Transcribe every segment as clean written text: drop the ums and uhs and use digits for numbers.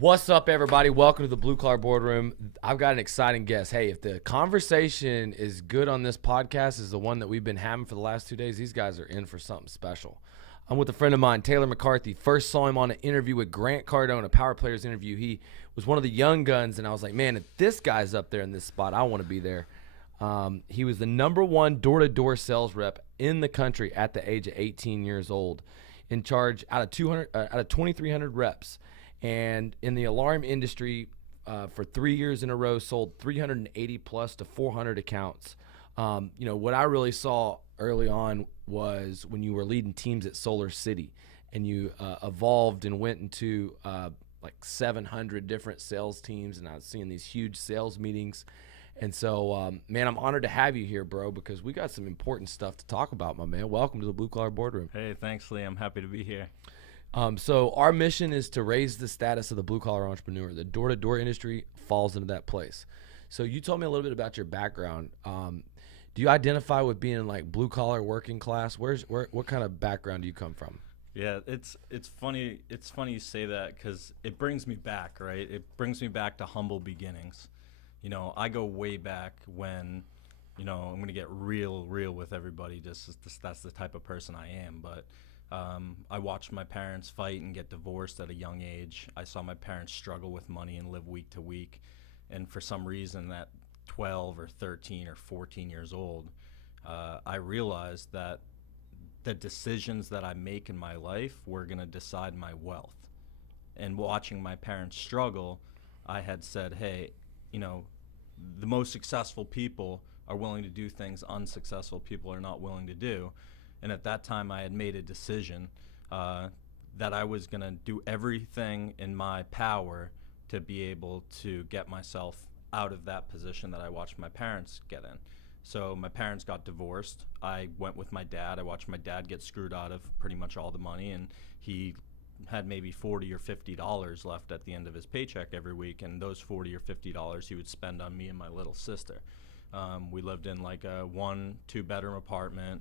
What's up, everybody? Welcome to the Blue Collar Boardroom. I've got an exciting guest. Hey, if the conversation is good on this podcast, is the one that we've been having for the last 2 days, these guys are in for something special. I'm with a friend of mine, Taylor McCarthy. First saw him on an interview with Grant Cardone, a Power Players interview. He was one of the young guns, and I was like, man, if this guy's up there in this spot, I want to be there. He was the #1 door-to-door sales rep in the country at the age of 18 years old, in charge out of 2,300 reps. And in the alarm industry, for 3 years in a row, sold 380 plus to 400 accounts. What I really saw early on was when you were leading teams at Solar City, and you evolved and went into like 700 different sales teams, and I was seeing these huge sales meetings. And so, man, I'm honored to have you here, bro, because we got some important stuff to talk about, my man. Welcome to the Blue Collar Boardroom. Hey, thanks, Lee. I'm happy to be here. So our mission is to raise the status of the blue-collar entrepreneur. The door-to-door industry falls into that place. So you told me a little bit about your background. Do you identify with being like blue-collar, working class? What kind of background do you come from? Yeah, it's funny. It's funny you say that because it brings me back, right? It brings me back to humble beginnings. I go way back when, I'm going to get real with everybody. That's the type of person I am. But I watched my parents fight and get divorced at a young age. I saw my parents struggle with money and live week to week. And for some reason, at 12 or 13 or 14 years old, I realized that the decisions that I make in my life were going to decide my wealth. And watching my parents struggle, I had said, hey, the most successful people are willing to do things unsuccessful people are not willing to do. And at that time, I had made a decision that I was going to do everything in my power to be able to get myself out of that position that I watched my parents get in. So my parents got divorced. I went with my dad. I watched my dad get screwed out of pretty much all the money, and he had maybe $40 or $50 left at the end of his paycheck every week, and those $40 or $50 he would spend on me and my little sister. We lived in like a 1-2 bedroom apartment.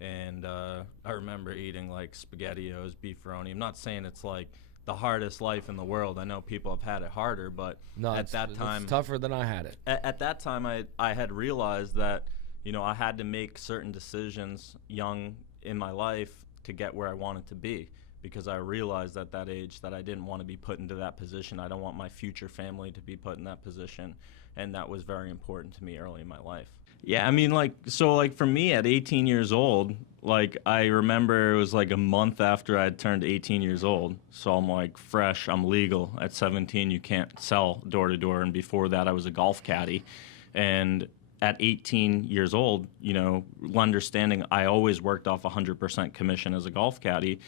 And I remember eating like SpaghettiOs, beefaroni. I'm not saying it's like the hardest life in the world. I know people have had it harder, but at that time, it's tougher than I had it. At that time, I had realized that, I had to make certain decisions young in my life to get where I wanted to be, because I realized at that age that I didn't want to be put into that position. I don't want my future family to be put in that position, and that was very important to me early in my life. Yeah, I mean, for me at 18 years old, I remember it was like a month after I'd turned 18 years old. So I'm like fresh, I'm legal. At 17, you can't sell door to door. And before that, I was a golf caddy. And at 18 years old, understanding I always worked off 100% commission as a golf caddy.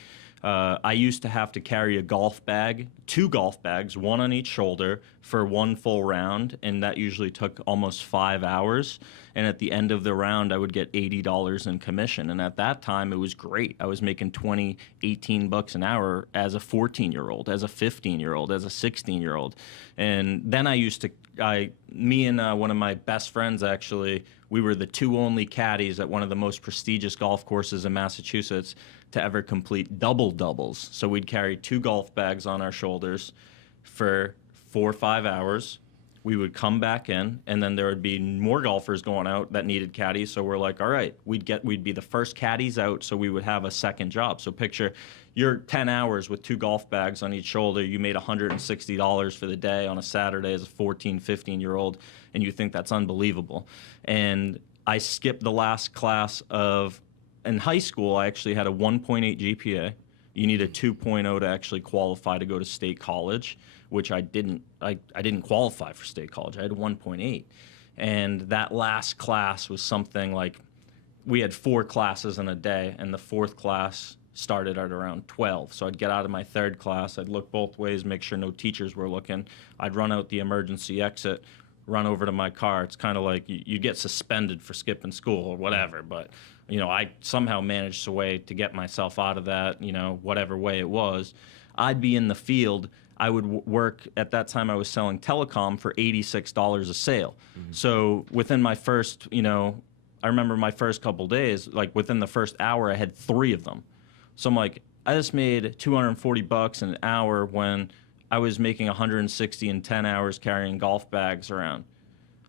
I used to have to carry a golf bag, 2 golf bags, one on each shoulder for one full round, and that usually took almost 5 hours. And at the end of the round, I would get $80 in commission. And at that time, it was great. I was making $20, $18 an hour as a 14-year-old, as a 15-year-old, as a 16-year-old. And then me and one of my best friends, actually, we were the 2 only caddies at one of the most prestigious golf courses in Massachusetts to ever complete double doubles. So we'd carry 2 golf bags on our shoulders for 4 or 5 hours. We would come back in, and then there would be more golfers going out that needed caddies. So we're like, all right, we'd be the first caddies out, so we would have a second job. So picture you're 10 hours with 2 golf bags on each shoulder. You made $160 for the day on a Saturday as a 14, 15-year-old, and you think that's unbelievable. And I skipped the last class in high school. I actually had a 1.8 GPA. You need a 2.0 to actually qualify to go to state college, which I didn't. I didn't qualify for state college. I had a 1.8. And that last class was something like, we had 4 classes in a day, and the 4th class started at around 12. So I'd get out of my 3rd class, I'd look both ways, make sure no teachers were looking. I'd run out the emergency exit, run over to my car. It's kind of like you get suspended for skipping school or whatever, but I somehow managed a way to get myself out of that, whatever way it was. I'd be in the field. I would work, at that time I was selling telecom for $86 a sale. Mm-hmm. So within my first, I remember my first couple days, like within the first hour, I had 3 of them. So I'm like, I just made $240 an hour when I was making 160 in 10 hours carrying golf bags around.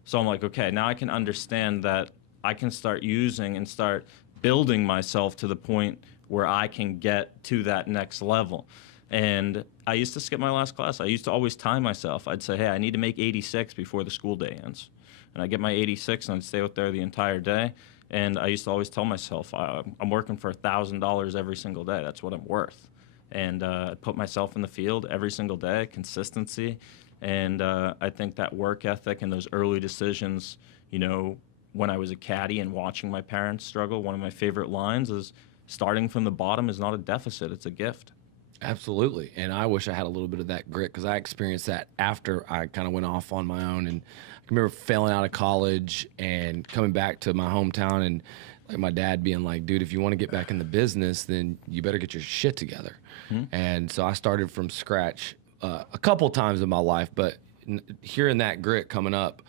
So I'm like, okay, now I can understand that I can start using and start building myself to the point where I can get to that next level. And I used to skip my last class. I used to always time myself. I'd say, hey, I need to make 86 before the school day ends. And I'd get my 86 and I'd stay out there the entire day. And I used to always tell myself, I'm working for $1,000 every single day. That's what I'm worth. And I put myself in the field every single day, consistency. And I think that work ethic and those early decisions, you know, when I was a caddy and watching my parents struggle, one of my favorite lines is, starting from the bottom is not a deficit, it's a gift. Absolutely. And I wish I had a little bit of that grit, because I experienced that after I kind of went off on my own. And I remember failing out of college and coming back to my hometown, and like my dad being like, dude, if you want to get back in the business, then you better get your shit together. And so I started from scratch a couple times in my life, but hearing that grit coming up,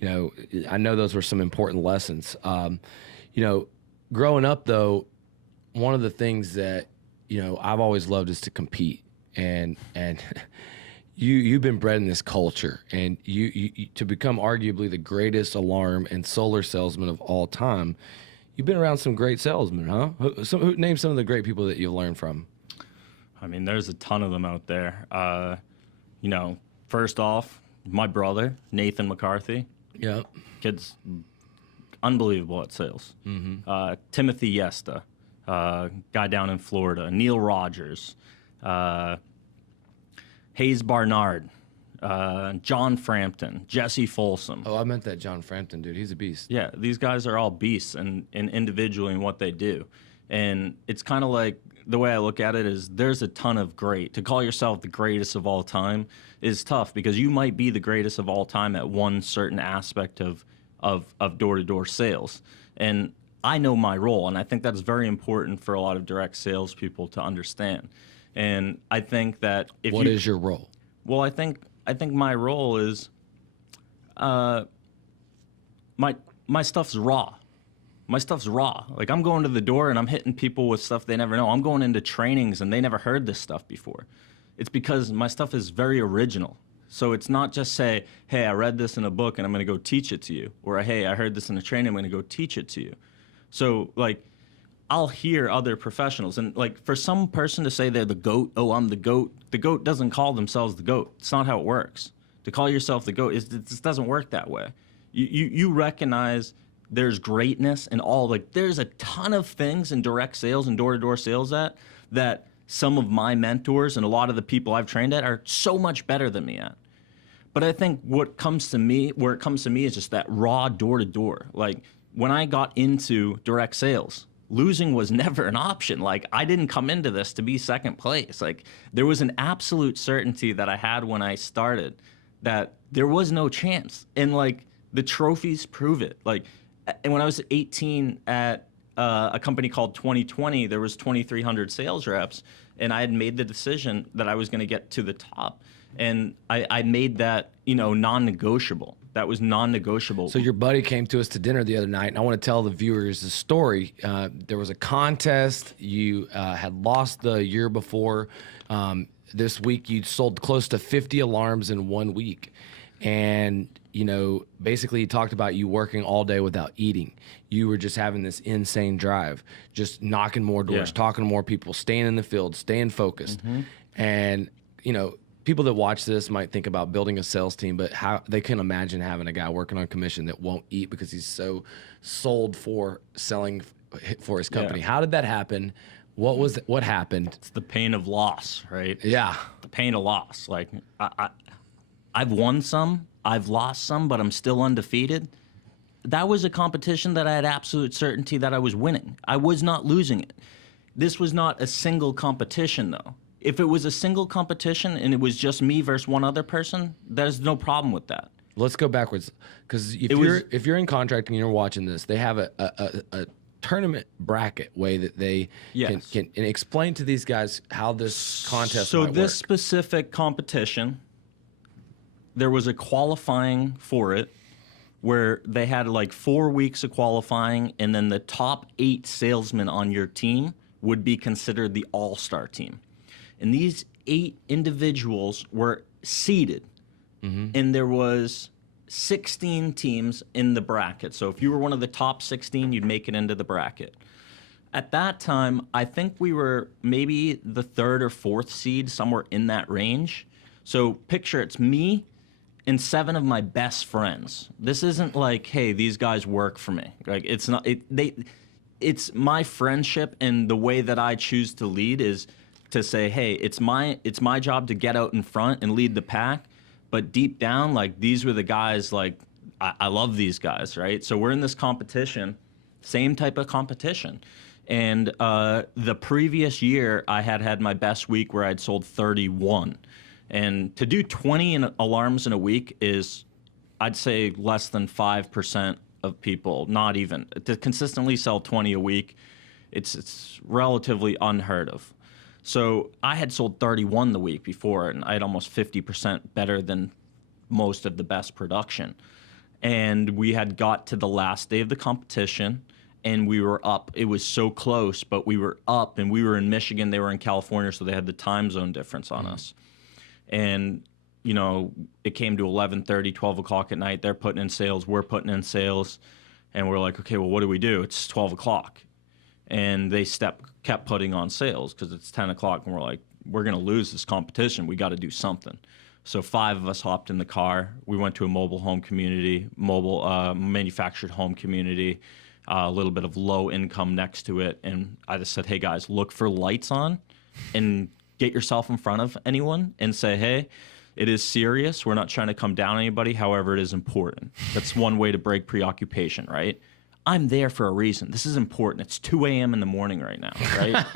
you know, I know those were some important lessons. You know, growing up though, one of the things that, you know, I've always loved is to compete, and you've been bred in this culture, and you to become arguably the greatest alarm and solar salesman of all time. You've been around some great salesmen, huh? Name some of the great people that you've learned from. I mean, there's a ton of them out there. You know, first off, my brother, Nathan McCarthy. Yeah. Kid's unbelievable at sales. Timothy Yesta, guy down in Florida. Neil Rogers. Hayes Barnard. John Frampton. Jesse Folsom. Oh, I meant that John Frampton, dude. He's a beast. Yeah, these guys are all beasts and individually in what they do. And it's kind of like, the way I look at it is, there's a ton of great. To call yourself the greatest of all time is tough, because you might be the greatest of all time at one certain aspect of door-to-door sales. And I know my role, and I think that's very important for a lot of direct salespeople to understand. And I think that if What is your role? Well, I think my role is my stuff's raw. My stuff's raw. Like, I'm going to the door and I'm hitting people with stuff they never know. I'm going into trainings and they never heard this stuff before. It's because my stuff is very original. So it's not just say, hey, I read this in a book and I'm going to go teach it to you. Or, hey, I heard this in a training, I'm going to go teach it to you. So, like, I'll hear other professionals. And, like, for some person to say they're the GOAT, oh, I'm the GOAT doesn't call themselves the GOAT. It's not how it works. To call yourself the GOAT, it just doesn't work that way. You recognize there's greatness in all. Like, there's a ton of things in direct sales and door-to-door sales that some of my mentors and a lot of the people I've trained at are so much better than me at. But I think where it comes to me is just that raw door-to-door. Like, when I got into direct sales, losing was never an option. Like, I didn't come into this to be second place. Like, there was an absolute certainty that I had when I started that there was no chance. And, like, the trophies prove it. Like, and when I was 18 at a company called 2020, there was 2,300 sales reps, and I had made the decision that I was going to get to the top. And I made that, you know, non-negotiable. That was non-negotiable. So your buddy came to us to dinner the other night, and I want to tell the viewers the story. There was a contest. You had lost the year before. This week, you sold close to 50 alarms in 1 week. And, you know, basically he talked about you working all day without eating. You were just having this insane drive, just knocking more doors, talking to more people, staying in the field, staying focused. And, you know, people that watch this might think about building a sales team, but how they can imagine having a guy working on commission that won't eat because he's so sold for selling for his company. How did that happen? What happened? It's the pain of loss, right? Yeah. The pain of loss. Like, I've won some, I've lost some, but I'm still undefeated. That was a competition that I had absolute certainty that I was winning. I was not losing it. This was not a single competition, though. If it was a single competition and it was just me versus one other person, there's no problem with that. Let's go backwards, because if you're in contracting and you're watching this, they have a tournament bracket way that they can and explain to these guys how this contest might work. So this specific competition, there was a qualifying for it where they had like 4 weeks of qualifying, and then the top 8 salesmen on your team would be considered the all-star team. And these 8 individuals were seeded, and there was 16 teams in the bracket. So if you were one of the top 16, you'd make it into the bracket. At that time, I think we were maybe the 3rd or 4th seed, somewhere in that range. So picture it's me and 7 of my best friends. This isn't like, hey, these guys work for me. Like, it's not. It's my friendship, and the way that I choose to lead is to say, hey, it's my job to get out in front and lead the pack. But deep down, like, these were the guys. Like, I love these guys, right? So we're in this competition, same type of competition. And the previous year, I had my best week where I'd sold 31. And to do 20 alarms in a week is, I'd say, less than 5% of people, not even. To consistently sell 20 a week, it's relatively unheard of. So I had sold 31 the week before, and I had almost 50% better than most of the best production. And we had got to the last day of the competition, and we were up. It was so close, but we were up, and we were in Michigan. They were in California, so they had the time zone difference on us. And, you know, it came to 11:30, 12 o'clock at night. They're putting in sales. We're putting in sales. And we're like, okay, well, what do? It's 12 o'clock. And they kept putting on sales because it's 10 o'clock. And we're like, we're going to lose this competition. We got to do something. So 5 of us hopped in the car. We went to a mobile home community, manufactured home community, a little bit of low income next to it. And I just said, hey, guys, look for lights on and get yourself in front of anyone and say, hey, it is serious. We're not trying to come down on anybody. However, it is important. That's one way to break preoccupation, right? I'm there for a reason. This is important. It's 2 a.m. in the morning right now, right?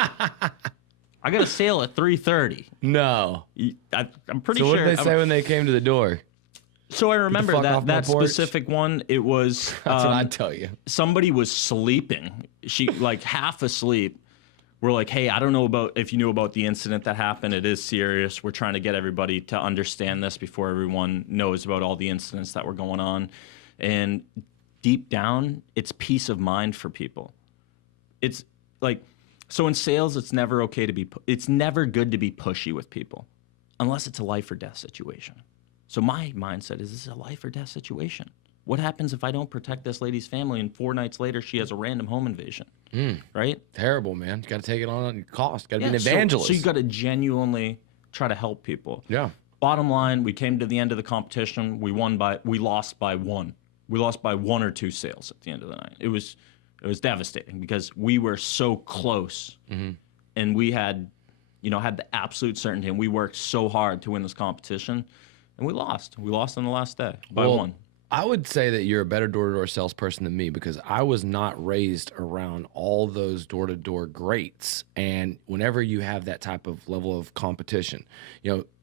I got a sale at 3:30. No. I'm pretty sure. So sure. what did they say when they came to the door? So I remember that specific one. It was. That's what I'd tell you. Somebody was sleeping. She like half asleep. We're like, hey, I don't know if you knew about the incident that happened. It is serious. We're trying to get everybody to understand this before everyone knows about all the incidents that were going on. And deep down, it's peace of mind for people. It's like, so in sales, it's never okay it's never good to be pushy with people unless it's a life or death situation. So my mindset is, this is a life or death situation. What happens if I don't protect this lady's family and 4 nights later she has a random home invasion? Right? Terrible, man. You got to take it on your cost. Got to be an evangelist. So you got to genuinely try to help people. Yeah. Bottom line, we came to the end of the competition. We lost by 1. We lost by 1 or 2 sales at the end of the night. It was devastating because we were so close, and we had the absolute certainty, and we worked so hard to win this competition, and we lost. We lost on the last day by 1. I would say that you're a better door-to-door salesperson than me because I was not raised around all those door-to-door greats. And whenever you have that type of level of competition,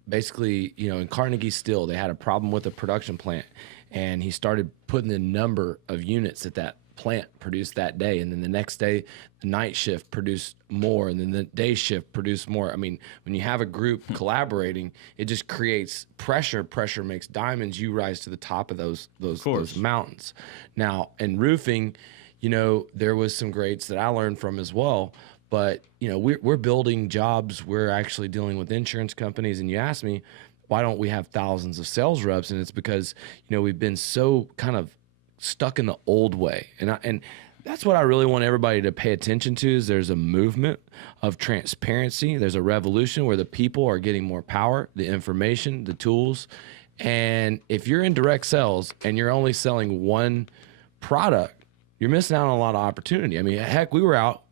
basically, in Carnegie Steel, they had a problem with a production plant, and he started putting the number of units that plant produced that day, and then the next day the night shift produced more, and then the day shift produced more. I mean, when you have a group collaborating, it just creates pressure. Pressure makes diamonds. You rise to the top of those mountains. Now, in roofing, there was some greats that I learned from as well, but we're building jobs. We're actually dealing with insurance companies, and you ask me, why don't we have thousands of sales reps? And it's because we've been so kind of stuck in the old way. And that's what I really want everybody to pay attention to, is there's a movement of transparency. There's a revolution where the people are getting more power, the information, the tools. And if you're in direct sales and you're only selling one product, you're missing out on a lot of opportunity. I mean, heck, we were out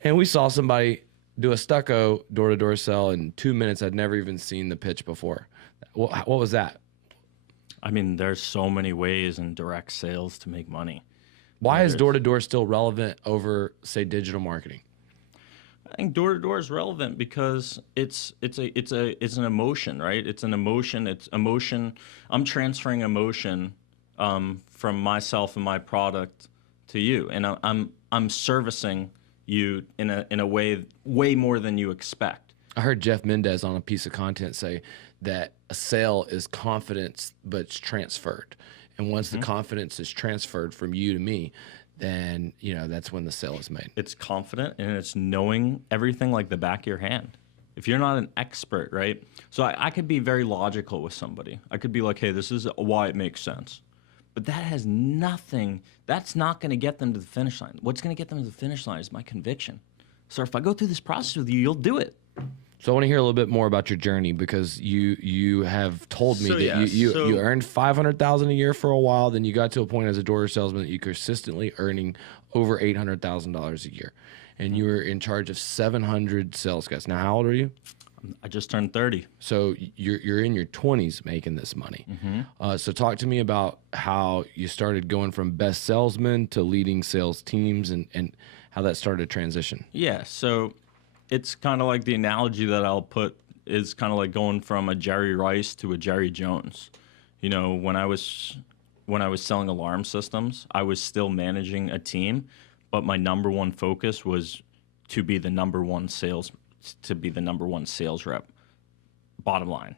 and we saw somebody do a stucco door-to-door sell in 2 minutes. I'd never even seen the pitch before. What was that? I mean, there's so many ways in direct sales to make money. Why is door-to-door still relevant over, say, digital marketing? I think door-to-door is relevant because it's an emotion, right? It's an emotion. It's emotion. I'm transferring emotion from myself and my product to you, and I'm servicing you in a way more than you expect. I heard Jeff Mendez on a piece of content say that a sale is confidence, but it's transferred. And once the confidence is transferred from you to me, then that's when the sale is made. It's confident, and it's knowing everything like the back of your hand. if you're not an expert, right? So I could be very logical with somebody. I could be like, hey, this is why it makes sense. But that has nothing, that's not going to get them to the finish line. What's going to get them to the finish line is my conviction. So if I go through this process with you, you'll do it. So I want to hear a little bit more about your journey, because you have told me that you earned $500,000 a year for a while. Then you got to a point as a door salesman that you consistently earning over $800,000 a year, and you were in charge of 700 sales guys. Now, how old are you? I just turned 30. So you're in your 20s making this money. So talk to me about how you started going from best salesman to leading sales teams, and how that started to transition. Yeah, so it's kind of like the analogy that I'll put is kind of like going from a Jerry Rice to a Jerry Jones. You know, when I was selling alarm systems, I was still managing a team, but my number one focus was to be the number one sales rep. Bottom line.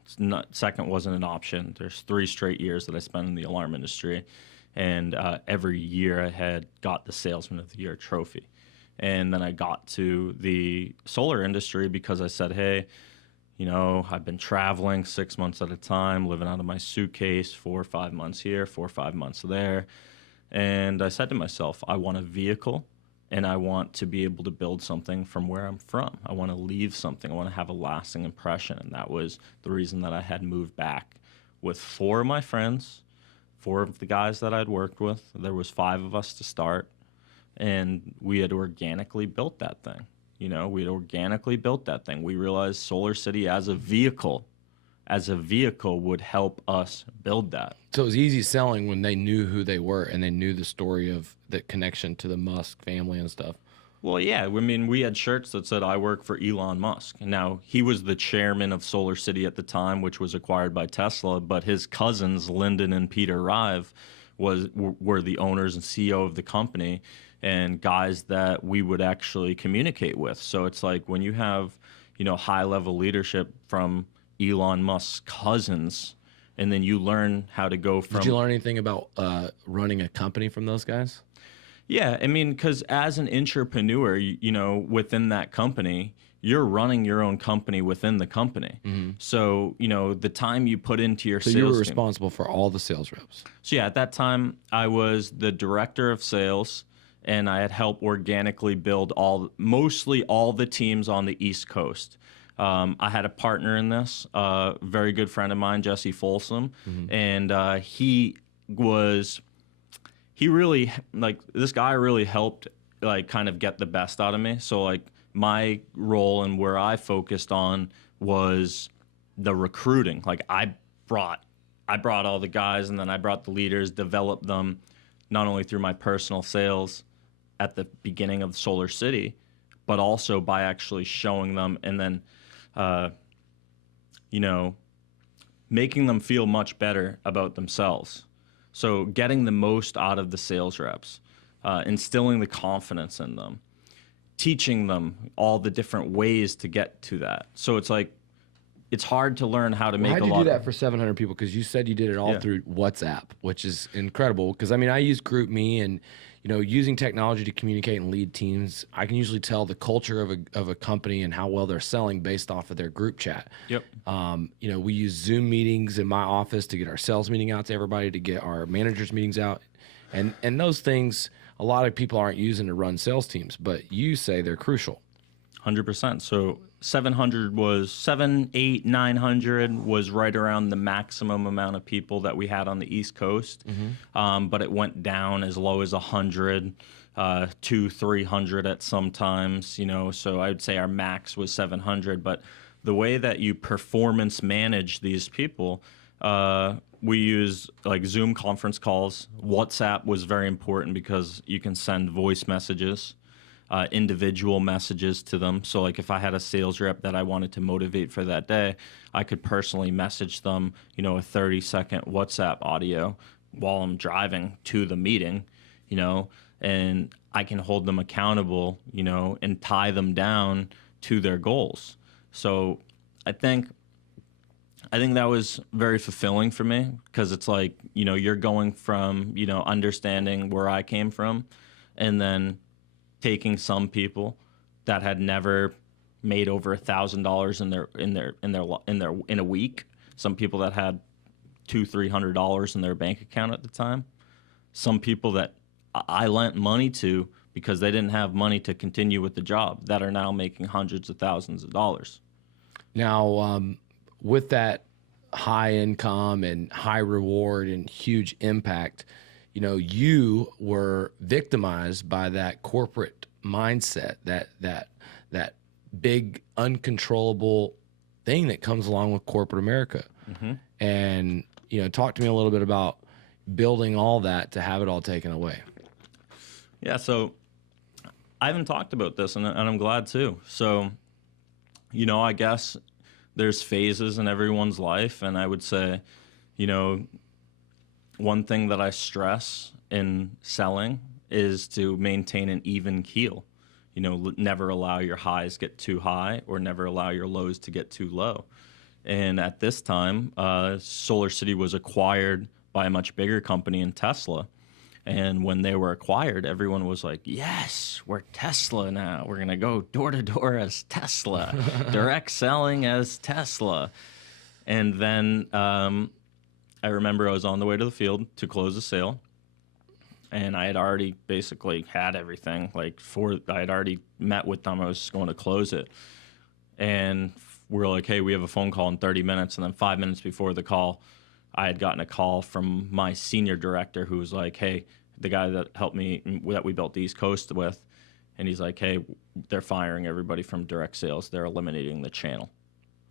Second wasn't an option. There's 3 straight years that I spent in the alarm industry, and every year I had got the Salesman of the Year trophy. And then I got to the solar industry because I said, hey, you know, I've been traveling 6 months at a time, living out of my suitcase, 4 or 5 months here, 4 or 5 months there. And I said to myself, I want a vehicle, and I want to be able to build something from where I'm from. I want to leave something. I want to have a lasting impression. And that was the reason that I had moved back with 4 of my friends, 4 of the guys that I'd worked with. There was 5 of us to start. And we had organically built that thing. You know, we had organically built that thing. We realized Solar City as a vehicle would help us build that. So it was easy selling when they knew who they were and they knew the story of the connection to the Musk family and stuff. Well, yeah. I mean, we had shirts that said, I work for Elon Musk. And now, he was the chairman of Solar City at the time, which was acquired by Tesla, but his cousins, Lyndon and Peter Rive, were the owners and CEO of the company, and guys that we would actually communicate with. So it's like when you have, you know, high-level leadership from Elon Musk's cousins, and then you learn how to go from... Did you learn anything about running a company from those guys? Yeah, I mean, because as an entrepreneur, you know, within that company, you're running your own company within the company. So, you know, the time you put into your sales you were team, responsible for all the sales reps. So yeah, at that time, I was the director of sales, and I had helped organically build mostly all the teams on the East Coast. I had a partner in this, a very good friend of mine, Jesse Folsom, and he really, like, this guy really helped, like, kind of get the best out of me. So, like, my role and where I focused on was the recruiting. Like, I brought all the guys, and then I brought the leaders, developed them, not only through my personal sales at the beginning of Solar City, but also by actually showing them, and then, you know, making them feel much better about themselves. So getting the most out of the sales reps, instilling the confidence in them, teaching them all the different ways to get to that. So it's like, it's hard to learn how to make a lot. How'd you do that for 700 people? Because you said you did it all through WhatsApp, which is incredible. Because, I mean, I use GroupMe, and, you know, using technology to communicate and lead teams, I can usually tell the culture of a company and how well they're selling based off of their group chat. Yep. You know, we use Zoom meetings in my office to get our sales meeting out to everybody, to get our managers meetings out. And those things, a lot of people aren't using to run sales teams, but you say they're crucial. 100%. So 700 was 900 was right around the maximum amount of people that we had on the East Coast. But it went down as low as 100, 300 at some times, you know, so I would say our max was 700. But the way that you performance manage these people, we use like Zoom conference calls. WhatsApp was very important because you can send voice messages, individual messages to them. So like if I had a sales rep that I wanted to motivate for that day, I could personally message them, you know, a 30-second WhatsApp audio while I'm driving to the meeting, you know, and I can hold them accountable, you know, and tie them down to their goals. So I think that was very fulfilling for me, because it's like, you know, you're going from, you know, understanding where I came from, and then taking some people that had never made over $1,000 in a week. Some people that had $200-300 in their bank account at the time. Some people that I lent money to because they didn't have money to continue with the job that are now making hundreds of thousands of dollars. Now, with that high income and high reward and huge impact, you know, you were victimized by that corporate mindset, that big uncontrollable thing that comes along with corporate America. And, you know, talk to me a little bit about building all that to have it all taken away. Yeah, so I haven't talked about this, and I'm glad to. So, you know, I guess there's phases in everyone's life, and I would say, you know, one thing that I stress in selling is to maintain an even keel. You know, never allow your highs get too high or never allow your lows to get too low. And at this time, Solar City was acquired by a much bigger company in Tesla. And when they were acquired, everyone was like, yes, we're Tesla now. We're going to go door to door as Tesla, direct selling as Tesla. And then I remember I was on the way to the field to close the sale. And I had already basically had everything. I had already met with them. I was going to close it. And we were like, hey, we have a phone call in 30 minutes. And then 5 minutes before the call, I had gotten a call from my senior director who was like, hey, the guy that helped me, that we built the East Coast with, and he's like, hey, they're firing everybody from direct sales. They're eliminating the channel.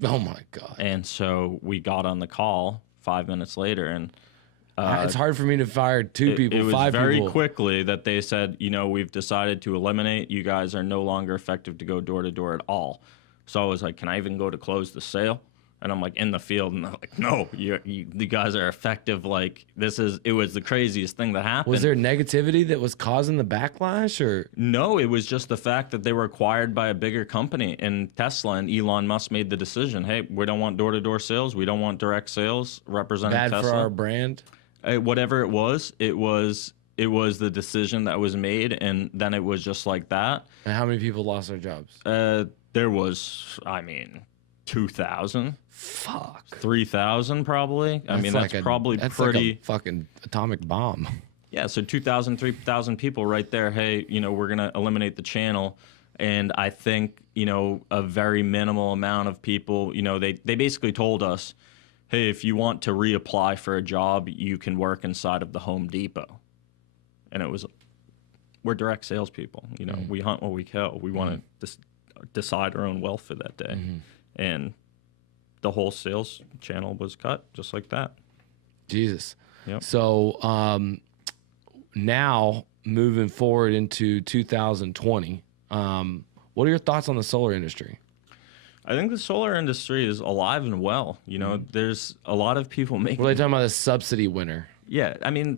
Oh, my God. And so we got on the call 5 minutes later, and it's hard for me to fire two people, it was five very people. quickly that they said, you know, we've decided to eliminate. You guys are no longer effective to go door to door at all. So I was like, can I even go to close the sale? And I'm like in the field, and they're like, no, you guys are effective. Like it was the craziest thing that happened. Was there negativity that was causing the backlash, or? No, it was just the fact that they were acquired by a bigger company in Tesla, and Elon Musk made the decision, hey, we don't want door-to-door sales. We don't want direct sales representing Bad Tesla. for our brand? Whatever it was the decision that was made, and then it was just like that. And how many people lost their jobs? There was, 2,000. Fuck. 3,000 probably. That's pretty. Like a fucking atomic bomb. Yeah, so 2,000, 3,000 people right there. Hey, you know, we're going to eliminate the channel. And I think, you know, a very minimal amount of people, you know, they basically told us, hey, if you want to reapply for a job, you can work inside of the Home Depot. And we're direct salespeople. You know, we hunt what we kill. We want to decide our own wealth for that day. And the whole sales channel was cut just like that. Jesus. Yep. So now moving forward into 2020, what are your thoughts on the solar industry? I think the solar industry is alive and well. You know, there's a lot of people making. What are they talking about? The subsidy winner? Yeah, I mean,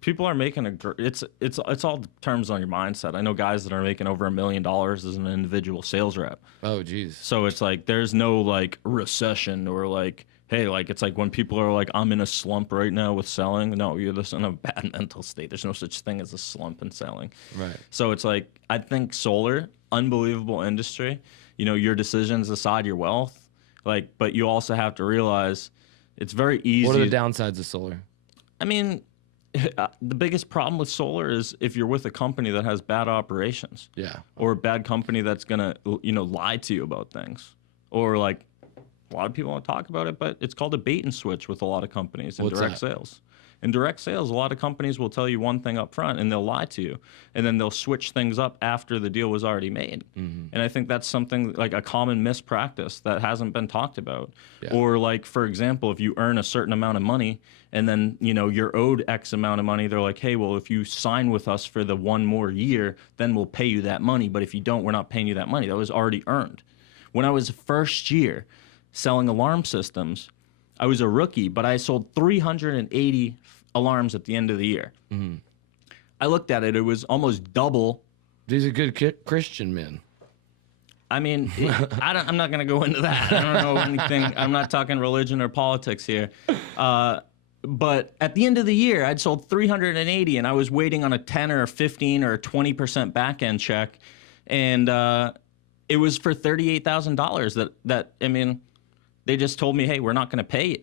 people are making it's all terms on your mindset. I know guys that are making over $1 million as an individual sales rep. Oh, geez. So it's like there's no like recession or like, hey, like it's like when people are like, I'm in a slump right now with selling. No, you're just in a bad mental state. There's no such thing as a slump in selling. Right. So it's like I think solar, unbelievable industry. You know, your decisions decide your wealth. Like, but you also have to realize it's very easy. What are the downsides of solar? I mean, the biggest problem with solar is if you're with a company that has bad operations. Yeah. Or a bad company that's going to, you know, lie to you about things. Or like a lot of people want to talk about it, but it's called a bait and switch with a lot of companies in direct sales. In direct sales, a lot of companies will tell you one thing up front and they'll lie to you. And then they'll switch things up after the deal was already made. And I think that's something like a common mispractice that hasn't been talked about. Yeah. Or like, for example, if you earn a certain amount of money and then, you know, you're owed X amount of money, they're like, hey, well, if you sign with us for the one more year, then we'll pay you that money. But if you don't, we're not paying you that money. That was already earned. When I was first year selling alarm systems, I was a rookie, but I sold 380 alarms at the end of the year. I looked at it, it was almost double. These are good Christian men. I mean, I'm not going to go into that. I don't know anything. I'm not talking religion or politics here. But at the end of the year, I'd sold 380, and I was waiting on a 10 or a 15 or a 20% back end check. And it it was for $38,000 that I mean, they just told me, hey, we're not going to pay you.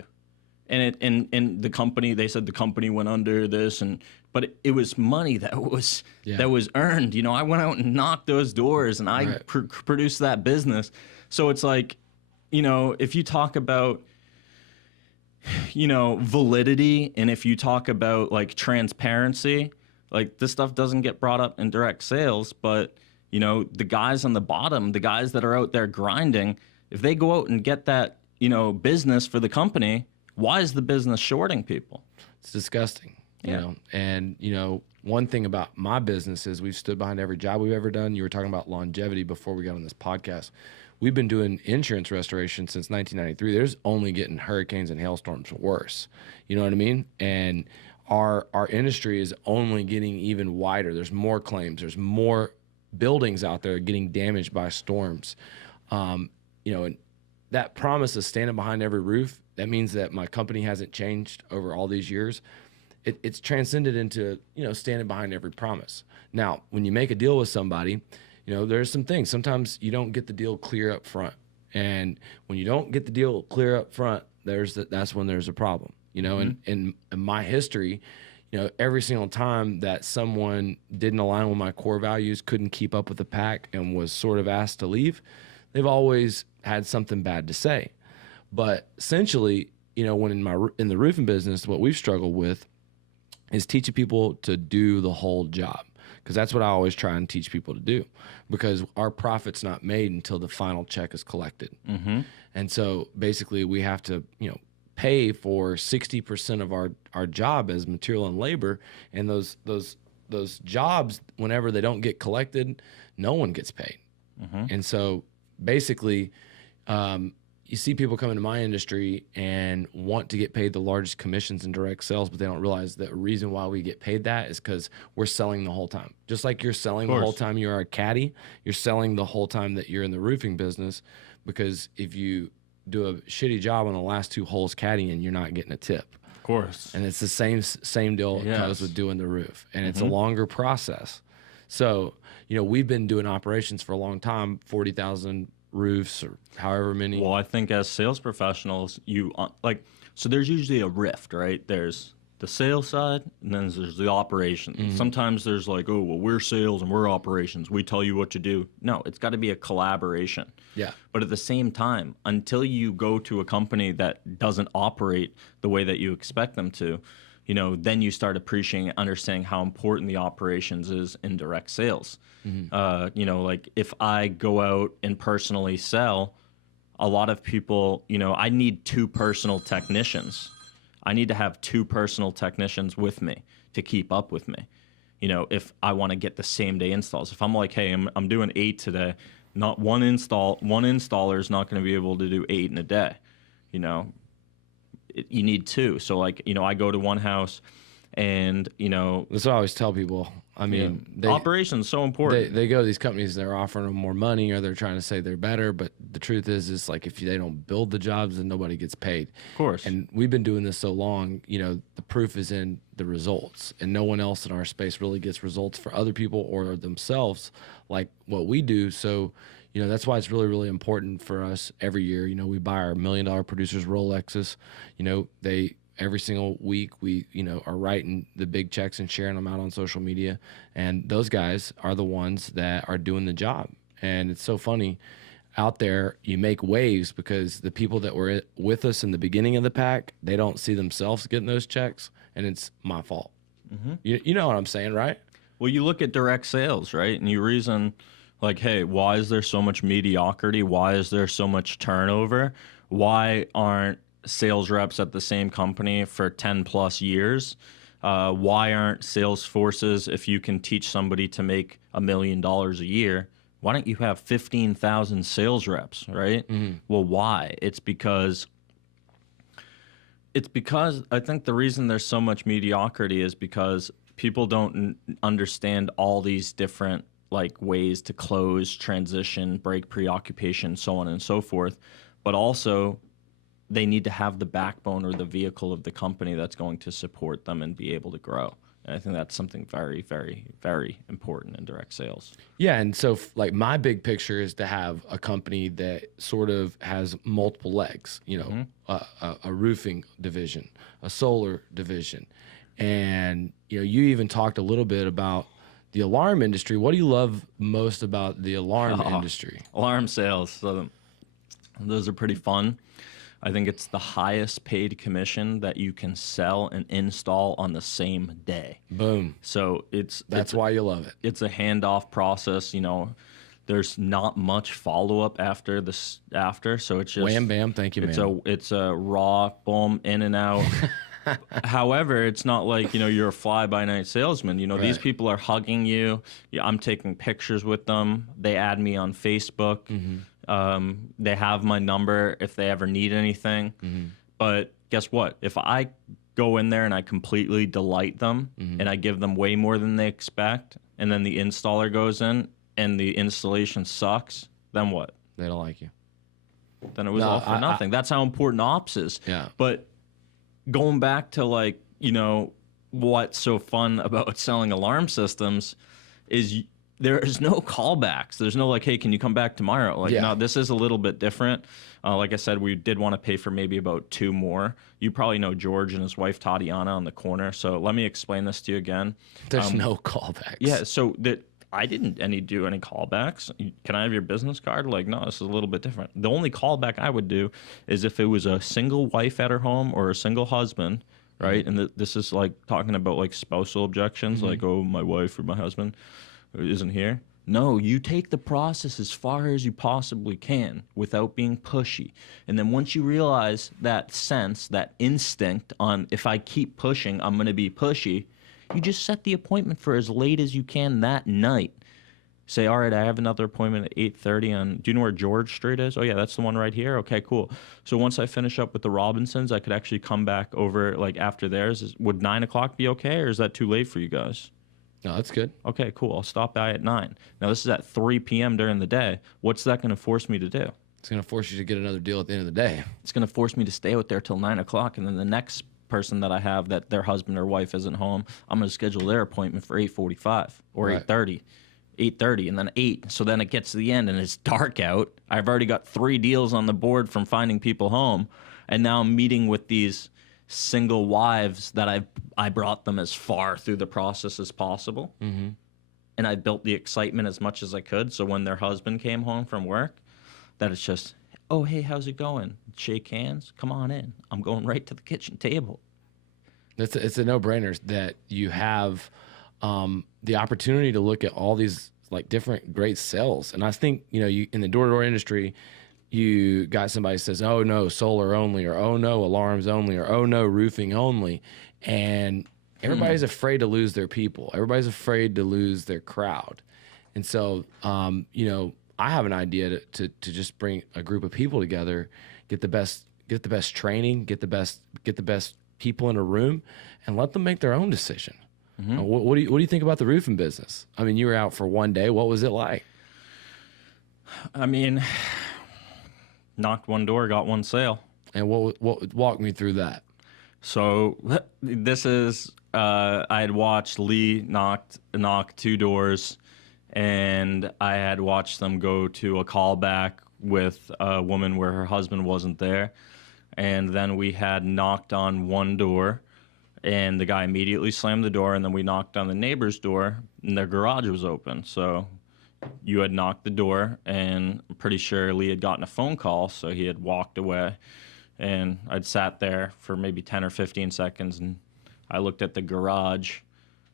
And the company, they said the company went under this, but it was money that was earned. You know, I went out and knocked those doors, and I produced that business. So it's like, you know, if you talk about, you know, validity, and if you talk about like transparency, like this stuff doesn't get brought up in direct sales, but you know, the guys on the bottom, the guys that are out there grinding, if they go out and get that, you know, business for the company, why is the business shorting people? It's disgusting, you know. And, you know, one thing about my business is we've stood behind every job we've ever done. You were talking about longevity before we got on this podcast. We've been doing insurance restoration since 1993. There's only getting hurricanes and hailstorms worse. You know what I mean? And our industry is only getting even wider. There's more claims. There's more buildings out there getting damaged by storms. You know, and that promise of standing behind every roof, that means that my company hasn't changed over all these years. It's transcended into, you know, standing behind every promise. Now, when you make a deal with somebody, you know, there's some things. Sometimes you don't get the deal clear up front. And when you don't get the deal clear up front, that's when there's a problem. You know, and in my history, you know, every single time that someone didn't align with my core values, couldn't keep up with the pack, and was sort of asked to leave, they've always had something bad to say. But essentially, you know, when in the roofing business, what we've struggled with is teaching people to do the whole job, because that's what I always try and teach people to do, because our profit's not made until the final check is collected. And so basically we have to, you know, pay for 60% of our job as material and labor, and those jobs, whenever they don't get collected, no one gets paid. And so basically, you see people come into my industry and want to get paid the largest commissions in direct sales, but they don't realize the reason why we get paid that is because we're selling the whole time. Just like you're selling the whole time you're a caddy, you're selling the whole time that you're in the roofing business, because if you do a shitty job on the last two holes caddying, you're not getting a tip. Of course. And it's the same deal goes with doing the roof, and it's a longer process. So, you know, we've been doing operations for a long time, 40,000 roofs or however many. Well, I think as sales professionals, so there's usually a rift, right? There's the sales side, and then there's the operations. Sometimes there's like, oh, well, we're sales and we're operations. We tell you what to do. No, it's got to be a collaboration. Yeah. But at the same time, until you go to a company that doesn't operate the way that you expect them to, you know, then you start appreciating and understanding how important the operations is in direct sales. You know, like if I go out and personally sell, a lot of people, you know, I need 2 personal technicians. I need to have 2 personal technicians with me to keep up with me. You know, if I want to get the same day installs. If I'm like, hey, I'm doing 8 today, not one installer is not going to be able to do 8 in a day. You know, you need 2. So like, you know, I go to one house, and you know, that's what I always tell people. I mean, operations so important. They go to these companies, they're offering them more money, or they're trying to say they're better, but the truth is like if they don't build the jobs, then nobody gets paid. Of course. And we've been doing this so long, you know, the proof is in the results, and no one else in our space really gets results for other people or themselves like what we do. So, you know, that's why it's really, really important for us every year. You know, we buy our $1 million producers Rolexes. You know, every single week we, you know, are writing the big checks and sharing them out on social media. And those guys are the ones that are doing the job. And it's so funny out there, you make waves because the people that were with us in the beginning of the pack, they don't see themselves getting those checks, and it's my fault. You know what I'm saying, right? Well, you look at direct sales, right? And you reason like, hey, why is there so much mediocrity? Why is there so much turnover? Why aren't sales reps at the same company for 10 plus years? Why aren't sales forces, if you can teach somebody to make $1 million a year, why don't you have 15,000 sales reps, right? Well, why? It's because I think the reason there's so much mediocrity is because people don't understand all these different like ways to close, transition, break preoccupation, so on and so forth, but also they need to have the backbone or the vehicle of the company that's going to support them and be able to grow. And I think that's something very, very, very important in direct sales. Yeah, and so like my big picture is to have a company that sort of has multiple legs. You know, a roofing division, a solar division, and you know, you even talked a little bit about the alarm industry. What do you love most about the alarm industry? Alarm sales. So those are pretty fun. I think it's the highest paid commission that you can sell and install on the same day. Boom. So that's why you love it. It's a handoff process. You know, there's not much follow up after this. So it's just wham bam. Thank you, man. It's a raw boom in and out. However, it's not like, you know, you're a fly-by-night salesman. You know, these people are hugging you. I'm taking pictures with them. They add me on Facebook. They have my number if they ever need anything. But guess what? If I go in there and I completely delight them and I give them way more than they expect, and then the installer goes in and the installation sucks, then what? They don't like you. Then it was all for nothing. That's how important ops is. Yeah. But going back to, like, you know, what's so fun about selling alarm systems is there's no callbacks. There's no like, hey, can you come back tomorrow? Like, no, this is a little bit different. Like I said, we did want to pay for maybe about 2 more. You probably know George and his wife Tatiana on the corner. So let me explain this to you again. There's no callbacks. Yeah, so that I didn't do any callbacks. Can I have your business card? Like, no, this is a little bit different. The only callback I would do is if it was a single wife at her home or a single husband, right? And this is like talking about like spousal objections, like, oh, my wife or my husband isn't here. No, you take the process as far as you possibly can without being pushy. And then once you realize that sense, that instinct on if I keep pushing, I'm going to be pushy, you just set the appointment for as late as you can that night. Say, all right, I have another appointment at 8:30 on, do you know where George Street is? Oh, yeah, that's the one right here? Okay, cool. So once I finish up with the Robinsons, I could actually come back over, like, after theirs. Would 9 o'clock be okay, or is that too late for you guys? No, that's good. Okay, cool. I'll stop by at 9. Now, this is at 3 p.m. during the day. What's that going to force me to do? It's going to force you to get another deal at the end of the day. It's going to force me to stay out there till 9 o'clock, and then the next person that I have that their husband or wife isn't home, I'm going to schedule their appointment for 8:45 or 8:30, and then 8. So then it gets to the end and it's dark out. I've already got 3 deals on the board from finding people home, and now I'm meeting with these single wives that I brought them as far through the process as possible, and I built the excitement as much as I could. So when their husband came home from work, that it's just, oh, hey, how's it going? Shake hands. Come on in. I'm going right to the kitchen table. It's a no-brainer that you have the opportunity to look at all these like different great sales. And I think, you know, you in the door-to-door industry, you got somebody says, oh, no, solar only, or oh, no, alarms only, or oh, no, roofing only. And everybody's afraid to lose their people. Everybody's afraid to lose their crowd. And so, you know, I have an idea to just bring a group of people together, get the best training, get the best people in a room, and let them make their own decision. What do you think about the roofing business? I mean, you were out for one day. What was it like? I mean, knocked one door, got one sale. And what walk me through that? So this is I had watched Lee knock 2 doors. And I had watched them go to a callback with a woman where her husband wasn't there. And then we had knocked on one door, and the guy immediately slammed the door. And then we knocked on the neighbor's door, and their garage was open. So you had knocked the door, and I'm pretty sure Lee had gotten a phone call, so he had walked away. And I'd sat there for maybe 10 or 15 seconds, and I looked at the garage.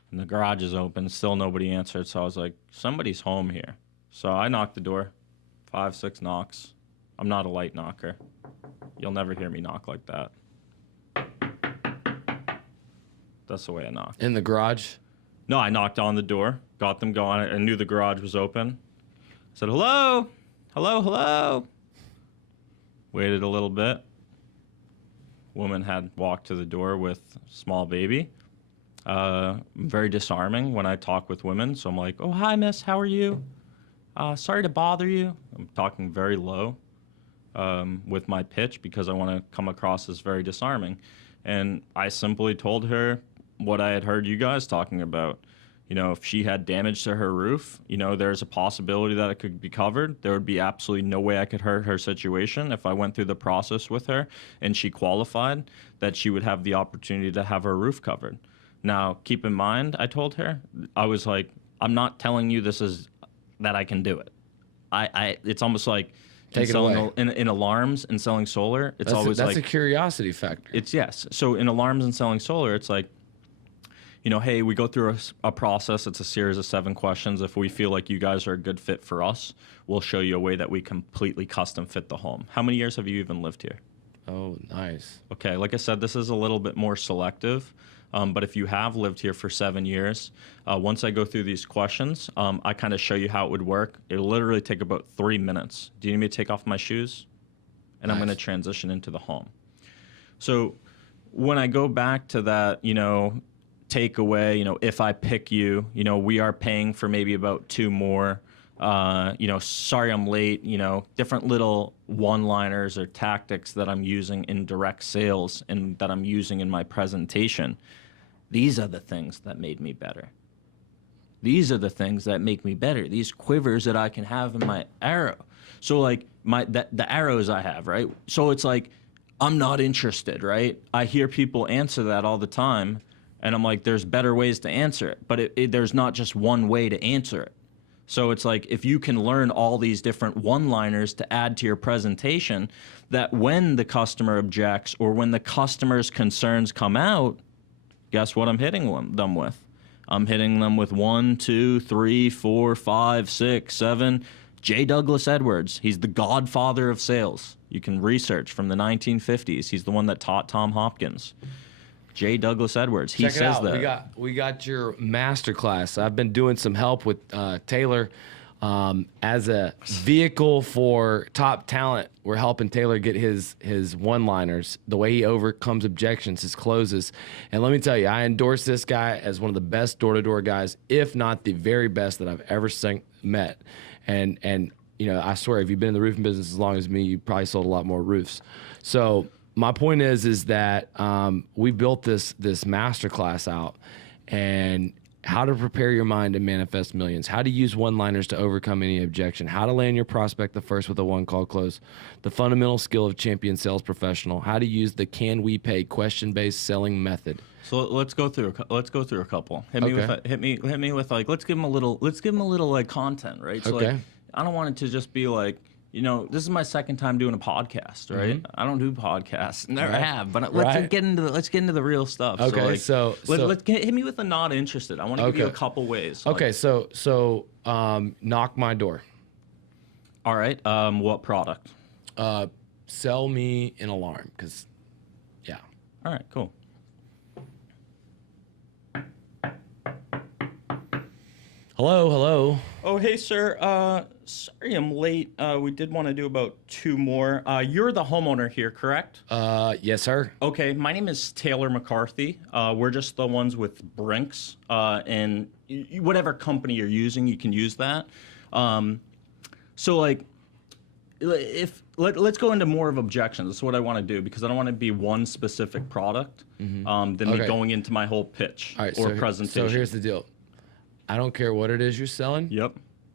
And the garage is open. Still nobody answered. So I was like, somebody's home here. So I knocked the door. 5, 6 knocks. I'm not a light knocker. You'll never hear me knock like that. That's the way I knock. In the garage? No, I knocked on the door. Got them going. I knew the garage was open. I said, hello? Hello, hello? Waited a little bit. Woman had walked to the door with a small baby. Very disarming when I talk with women. So I'm like, oh, hi, miss. How are you? Sorry to bother you. I'm talking very low with my pitch because I want to come across as very disarming. And I simply told her, what I had heard you guys talking about. You know, if she had damage to her roof, you know, there's a possibility that it could be covered. There would be absolutely no way I could hurt her situation if I went through the process with her and she qualified, that she would have the opportunity to have her roof covered. Now, keep in mind, I told her, I was like, I'm not telling you this is that I can do it. It's almost like Take it away. In alarms and selling solar, it's always that's like a curiosity factor. it's yes. So in alarms and selling solar, it's like, you know, hey, we go through a process. It's a series of 7 questions. If we feel like you guys are a good fit for us, we'll show you a way that we completely custom fit the home. How many years have you even lived here? Oh, nice. Okay, like I said, this is a little bit more selective. But if you have lived here for 7 years, once I go through these questions, I kind of show you how it would work. It'll literally take about 3 minutes. Do you need me to take off my shoes? And I'm going to transition into the home. So when I go back to that, you know, takeaway, you know, if I pick you, you know, we are paying for maybe about 2 more. You know, sorry I'm late, you know, different little one-liners or tactics that I'm using in direct sales and that I'm using in my presentation. These are the things that made me better. These are the things that make me better. These quivers that I can have in my arrow. So like the arrows I have, right? So it's like, I'm not interested, right? I hear people answer that all the time. And I'm like, there's better ways to answer it. But there's not just one way to answer it. So it's like, if you can learn all these different one-liners to add to your presentation, that when the customer objects or when the customer's concerns come out, guess what I'm hitting them with? I'm hitting them with 1, 2, 3, 4, 5, 6, 7. J. Douglas Edwards, he's the godfather of sales. You can research from the 1950s. He's the one that taught Tom Hopkins. J. Douglas Edwards. He says that. We got your master class. I've been doing some help with Taylor as a vehicle for top talent. We're helping Taylor get his one-liners, the way he overcomes objections, his closes. And let me tell you, I endorse this guy as one of the best door-to-door guys, if not the very best that I've ever met. And you know, I swear, if you've been in the roofing business as long as me, you probably sold a lot more roofs. So my point is that we built this masterclass out, and how to prepare your mind to manifest millions, how to use one-liners to overcome any objection, how to land your prospect the first with a one-call close, the fundamental skill of champion sales professional, how to use the can we pay question-based selling method. So let's go through a couple. Hit me with like let's give him a little like content, right? So like, I don't want it to just be like, you know, this is my second time doing a podcast, right? I don't do podcasts, never have. But let's get into the real stuff. Okay, so hit me with a not interested. I want to give you a couple ways. Okay, so knock my door. All right. What product? Sell me an alarm, because yeah. All right. Cool. Hello. Oh, hey, sir. Sorry I'm late. We did want to do about 2 more. You're the homeowner here, correct? Yes, sir. Okay, my name is Taylor McCarthy. We're just the ones with Brinks. And whatever company you're using, you can use that. So, like, let's go into more of objections. That's what I want to do, because I don't want to be one specific product than me going into my whole pitch or presentation. So here's the deal. I don't care what it is you're selling. Yep.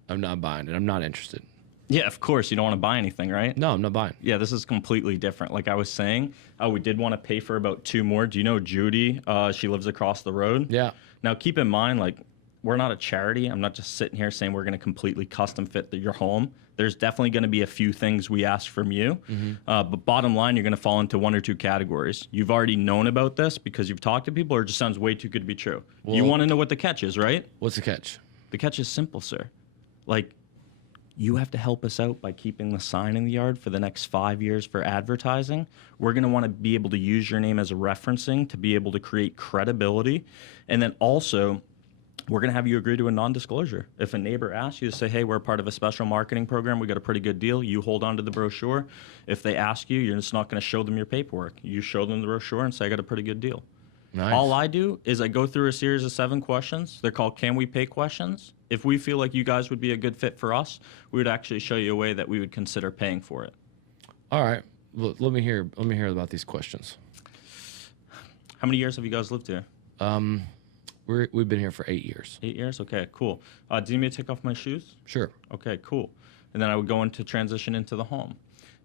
I'm not buying it. I'm not interested. Yeah, of course. You don't want to buy anything, right? No, I'm not buying. Yeah, this is completely different. Like I was saying, we did want to pay for about 2 more. Do you know Judy? She lives across the road. Yeah. Now, keep in mind, like, we're not a charity. I'm not just sitting here saying we're going to completely custom fit your home. There's definitely going to be a few things we ask from you. But bottom line, you're going to fall into 1 or 2 categories. You've already known about this because you've talked to people, or it just sounds way too good to be true. Well, you want to know what the catch is, right? What's the catch? The catch is simple, sir. Like, you have to help us out by keeping the sign in the yard for the next 5 years for advertising. We're going to want to be able to use your name as a referencing to be able to create credibility. And then also, we're going to have you agree to a non-disclosure. If a neighbor asks you to say, hey, we're part of a special marketing program, we got a pretty good deal, you hold on to the brochure. If they ask you, you're just not going to show them your paperwork. You show them the brochure and say, I got a pretty good deal. Nice. All I do is I go through a series of 7 questions. They're called Can We Pay questions. If we feel like you guys would be a good fit for us, we would actually show you a way that we would consider paying for it. All right. Let me hear about these questions. How many years have you guys lived here? We've been here for 8 years. 8 years? Okay, cool. Do you need me to take off my shoes? Sure. Okay, cool. And then I would go into transition into the home.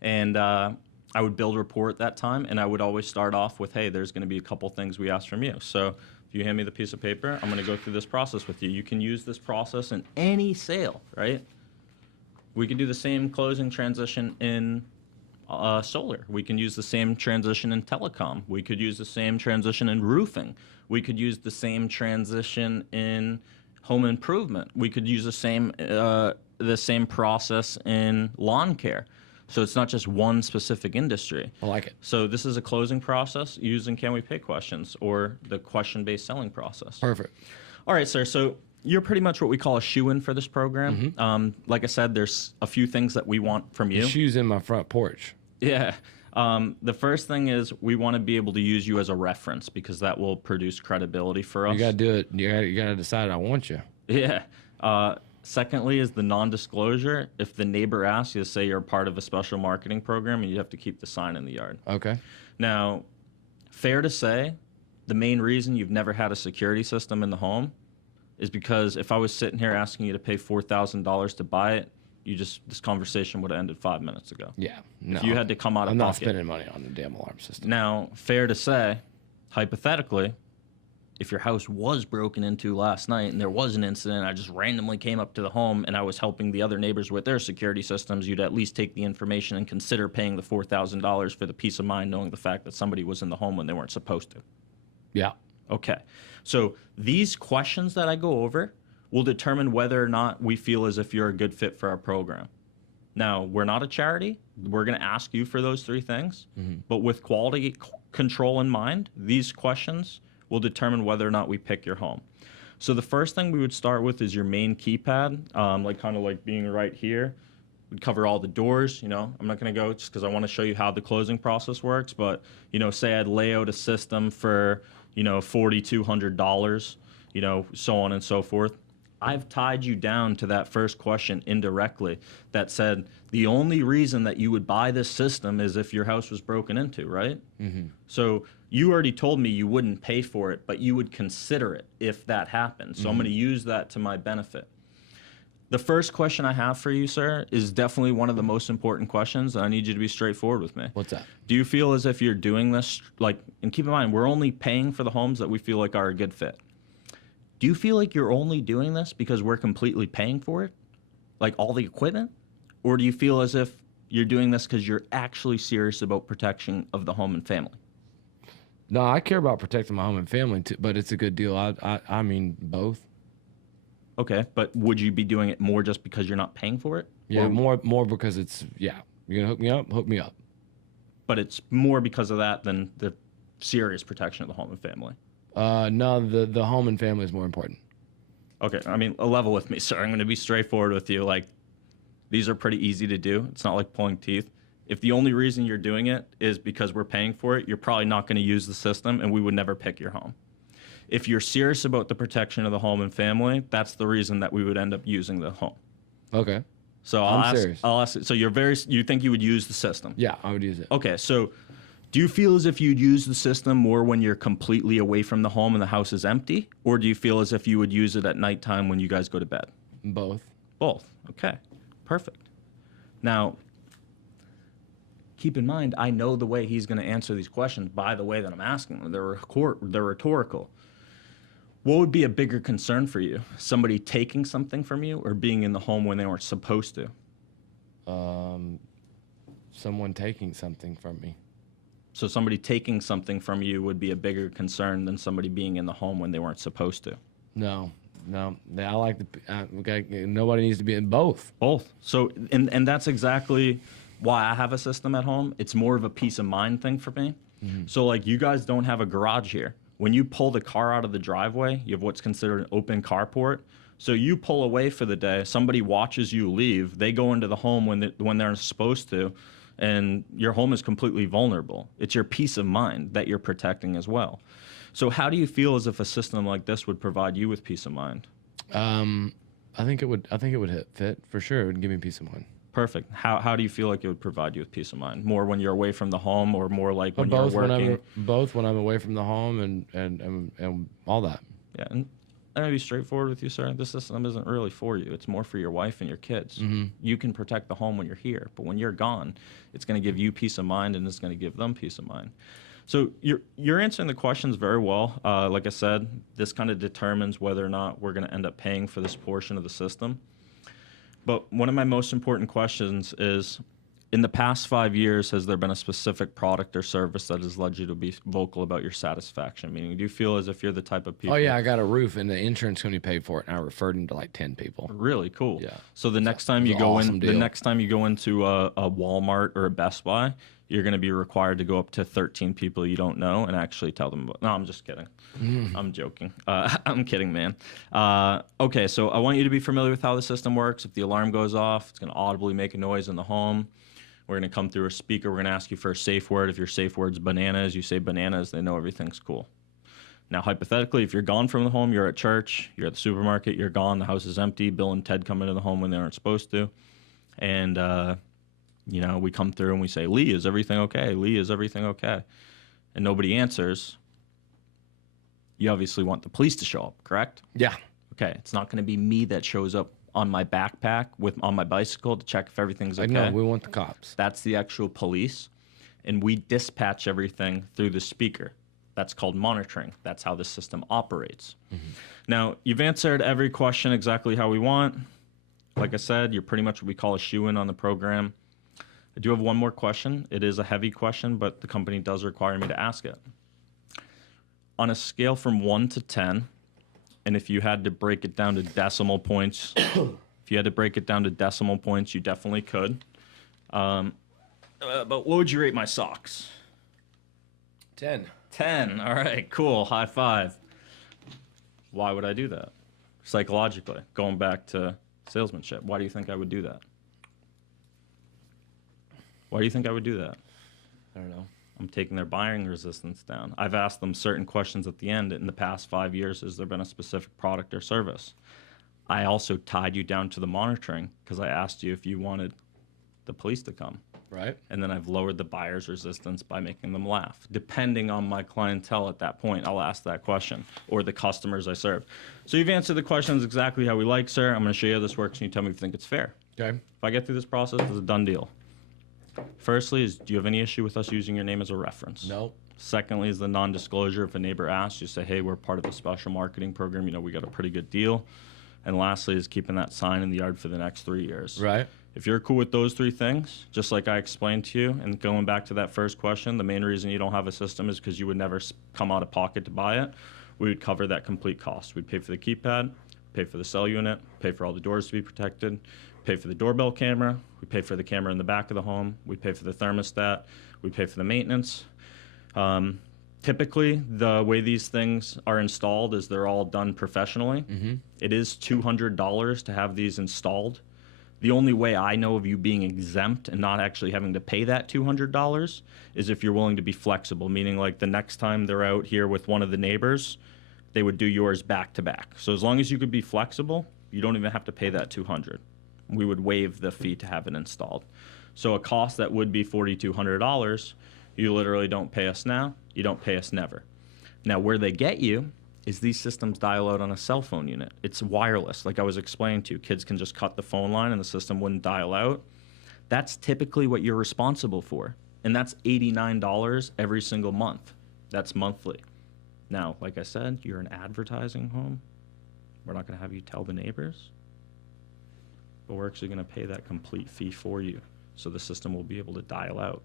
And I would build a report at that time, and I would always start off with, hey, there's going to be a couple things we ask from you. So if you hand me the piece of paper, I'm going to go through this process with you. You can use this process in any sale, right? We could do the same closing transition in solar. We can use the same transition in telecom. We could use the same transition in roofing. We could use the same transition in home improvement. We could use the same process in lawn care. So it's not just one specific industry. I like it. So this is a closing process using Can We Pay questions or the question-based selling process. Perfect. All right, sir. So you're pretty much what we call a shoe-in for this program. Like I said, there's a few things that we want from you. The shoes in my front porch. Yeah. The first thing is we want to be able to use you as a reference because that will produce credibility for us. You got to do it. You got to decide I want you. Yeah. Secondly is the non-disclosure. If the neighbor asks you to say you're a part of a special marketing program, and you have to keep the sign in the yard. Okay. Now, fair to say, the main reason you've never had a security system in the home is because if I was sitting here asking you to pay $4,000 to buy it, this conversation would have ended 5 minutes ago. Yeah. No. If you had to come out of I'm pocket. not spending money on the damn alarm system. Now, fair to say, hypothetically, if your house was broken into last night and there was an incident, I just randomly came up to the home and I was helping the other neighbors with their security systems, you'd at least take the information and consider paying the $4,000 for the peace of mind knowing the fact that somebody was in the home when they weren't supposed to. Yeah. Okay. So these questions that I go over will determine whether or not we feel as if you're a good fit for our program. Now, we're not a charity. We're going to ask you for those three things. But with quality control in mind, these questions will determine whether or not we pick your home. So the first thing we would start with is your main keypad, kind of like being right here. We'd cover all the doors. I'm not going to go just because I want to show you how the closing process works. But, say I'd lay out a system for, $4,200, so on and so forth. I've tied you down to that first question indirectly that said the only reason that you would buy this system is if your house was broken into, right? So you already told me you wouldn't pay for it, but you would consider it if that happened. So I'm going to use that to my benefit. The first question I have for you, sir, is definitely one of the most important questions, and I need you to be straightforward with me. What's that? Do you feel as if you're doing this, and keep in mind, we're only paying for the homes that we feel like are a good fit. Do you feel like you're only doing this because we're completely paying for it? Like all the equipment? Or do you feel as if you're doing this because you're actually serious about protection of the home and family? No, I care about protecting my home and family, too, but it's a good deal. I mean, both. Okay, but would you be doing it more just because you're not paying for it? Yeah, Or, more because it's, you're going to hook me up? Hook me up. but it's more because of that than the serious protection of the home and family. No, the home and family is more important. Okay, I mean, level with me, sir. I'm going to be straightforward with you. These are pretty easy to do. It's not like pulling teeth. If the only reason you're doing it is because we're paying for it, you're probably not going to use the system, and we would never pick your home. If you're serious about the protection of the home and family, that's the reason that we would end up using the home. Okay. So serious. I'll ask. So you think you would use the system? Yeah, I would use it. Okay, so do you feel as if you'd use the system more when you're completely away from the home and the house is empty? Or do you feel as if you would use it at nighttime when you guys go to bed? Both. Both. Okay, perfect. Now, keep in mind, I know the way he's going to answer these questions by the way that I'm asking them. They're rhetorical. What would be a bigger concern for you? Somebody taking something from you or being in the home when they weren't supposed to? Someone taking something from me. So somebody taking something from you would be a bigger concern than somebody being in the home when they weren't supposed to? No. I like nobody needs to be in both. Both. So, and that's exactly why I have a system at home. It's more of a peace of mind thing for me. Mm-hmm. So you guys don't have a garage here. When you pull the car out of the driveway, you have what's considered an open carport. So you pull away for the day, somebody watches you leave, they go into the home when they're supposed to, and your home is completely vulnerable. It's your peace of mind that you're protecting as well. So how do you feel as if a system like this would provide you with peace of mind? I think it would fit for sure. It would give me peace of mind. Perfect. How do you feel like it would provide you with peace of mind? More when you're away from the home, or more like when you're working? Both when I'm away from the home and all that. Yeah, and I'm gonna be straightforward with you, sir. This system isn't really for you. It's more for your wife and your kids. You can protect the home when you're here, but when you're gone, it's gonna give you peace of mind, and it's gonna give them peace of mind. So you're answering the questions very well. Like I said, this kind of determines whether or not we're gonna end up paying for this portion of the system. But one of my most important questions is, in the past 5 years, has there been a specific product or service that has led you to be vocal about your satisfaction? Meaning, do you feel as if you're the type of people? Oh, yeah, I got a roof, and the insurance company paid for it, and I referred him to like 10 people. Really cool. Yeah. So the next time you go in, the next time you go into a Walmart or a Best Buy, you're going to be required to go up to 13 people you don't know and actually tell them about. No, I'm just kidding. I'm joking. I'm kidding, man. Okay, so I want you to be familiar with how the system works. If the alarm goes off, it's going to audibly make a noise in the home. We're going to come through a speaker. We're going to ask you for a safe word. If your safe word's bananas, you say bananas, they know everything's cool. Now, hypothetically, if you're gone from the home, you're at church, you're at the supermarket, you're gone, the house is empty, Bill and Ted come into the home when they aren't supposed to, and, you know, we come through and we say, Lee, is everything okay? Lee, is everything okay? And nobody answers. You obviously want the police to show up, correct? Yeah. Okay, it's not going to be me that shows up on my backpack on my bicycle to check if everything's okay. No, we want the cops. That's the actual police, and we dispatch everything through the speaker. That's called monitoring. That's how the system operates. Now, you've answered every question exactly how we want. Like I said, you're pretty much what we call a shoe-in on the program. I do have one more question. It is a heavy question, but the company does require me to ask it. On a scale from 1 to 10, and if you had to break it down to decimal points, you definitely could. But what would you rate my socks? 10. 10. All right, cool. High five. Why would I do that? Psychologically, going back to salesmanship, why do you think I would do that? Why do you think I would do that? I don't know. I'm taking their buying resistance down. I've asked them certain questions at the end. In the past 5 years, has there been a specific product or service? I also tied you down to the monitoring because I asked you if you wanted the police to come. Right. And then I've lowered the buyer's resistance by making them laugh. Depending on my clientele at that point, I'll ask that question, or the customers I serve. So you've answered the questions exactly how we like, sir. I'm going to show you how this works, and you tell me if you think it's fair. Okay. If I get through this process, it's a done deal. Firstly, do you have any issue with us using your name as a reference? No. Secondly, is the non-disclosure. If a neighbor asks, you say, hey, we're part of the special marketing program. You know, we got a pretty good deal. And lastly is keeping that sign in the yard for the next 3 years. Right. If you're cool with those three things, just like I explained to you, and going back to that first question, the main reason you don't have a system is because you would never come out of pocket to buy it. We would cover that complete cost. We'd pay for the keypad, pay for the cell unit, pay for all the doors to be protected, pay for the doorbell camera, we pay for the camera in the back of the home, we pay for the thermostat, we pay for the maintenance. Typically, the way these things are installed is they're all done professionally. It is $200 to have these installed. The only way I know of you being exempt and not actually having to pay that $200 is if you're willing to be flexible, meaning like the next time they're out here with one of the neighbors, they would do yours back to back. So as long as you could be flexible, you don't even have to pay that $200. We would waive the fee to have it installed. So a cost that would be $4,200, you literally don't pay us now, you don't pay us never. Now where they get you is these systems dial out on a cell phone unit. It's wireless, like I was explaining to you. Kids can just cut the phone line and the system wouldn't dial out. That's typically what you're responsible for. And that's $89 every single month. That's monthly. Now, like I said, you're an advertising home. We're not gonna have you tell the neighbors, but we're actually gonna pay that complete fee for you. So the system will be able to dial out.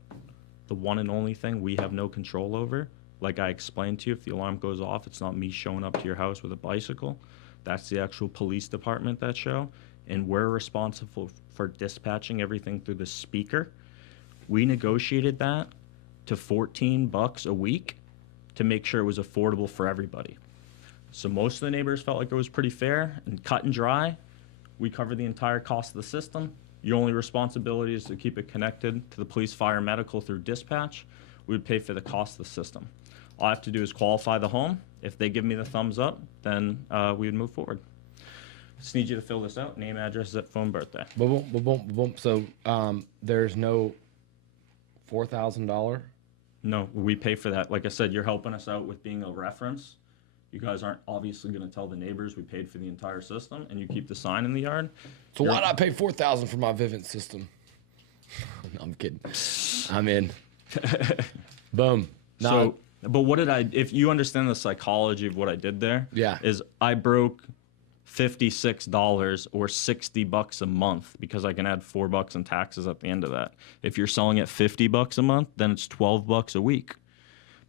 The one and only thing we have no control over, like I explained to you, if the alarm goes off, it's not me showing up to your house with a bicycle. That's the actual police department that show. And we're responsible for dispatching everything through the speaker. We negotiated that to $14 a week to make sure it was affordable for everybody. So most of the neighbors felt like it was pretty fair and cut and dry. We cover the entire cost of the system. Your only responsibility is to keep it connected to the police, fire, medical through dispatch. We would pay for the cost of the system. All I have to do is qualify the home. If they give me the thumbs up, then we would move forward. Just need you to fill this out: name, address, zip, phone, birthday. Boom, boom, boom, boom. So there's no $4,000. No, we pay for that. Like I said, you're helping us out with being a reference. You guys aren't obviously going to tell the neighbors we paid for the entire system, and you keep the sign in the yard. So why'd I pay $4,000 for my Vivint system? No, I'm kidding. I'm in. Boom. So, but what did I? If you understand the psychology of what I did there, Yeah. is I broke $56 or $60 a month because I can add $4 in taxes at the end of that. If you're selling at $50 a month, then it's $12 a week.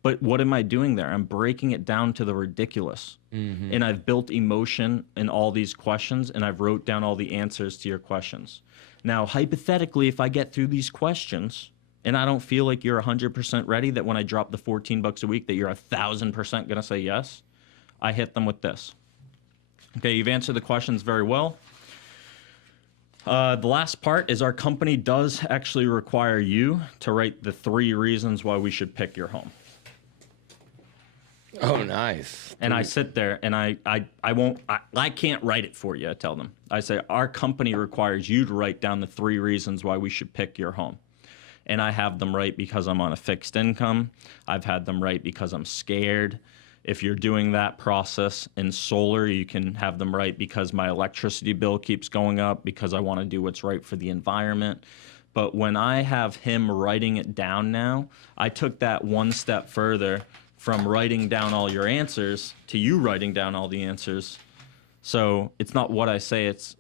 But what am I doing there? I'm breaking it down to the ridiculous. And I've built emotion in all these questions, and I've wrote down all the answers to your questions. Now, hypothetically, if I get through these questions and I don't feel like you're 100% ready, that when I drop the $14 a week, that you're 1,000% going to say yes, I hit them with this. Okay, you've answered the questions very well. The last part is our company does actually require you to write the 3 reasons why we should pick your home. Oh, nice. And I sit there and I can't write it for you, I tell them. I say, our company requires you to write down the 3 reasons why we should pick your home. And I have them write because I'm on a fixed income. I've had them write because I'm scared. If you're doing that process in solar, you can have them write because my electricity bill keeps going up, because I want to do what's right for the environment. But when I have him writing it down now, I took that one step further from writing down all your answers to you writing down all the answers. So it's not what I say, it's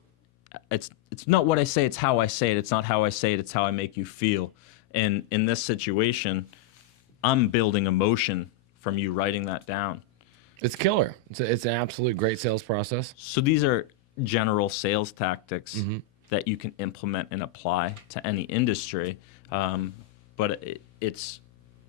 not what I say, it's how I say it. It's not how I say it, it's how I make you feel. And in this situation, I'm building emotion from you writing that down. It's killer. It's an absolute great sales process. So these are general sales tactics that you can implement and apply to any industry. But it's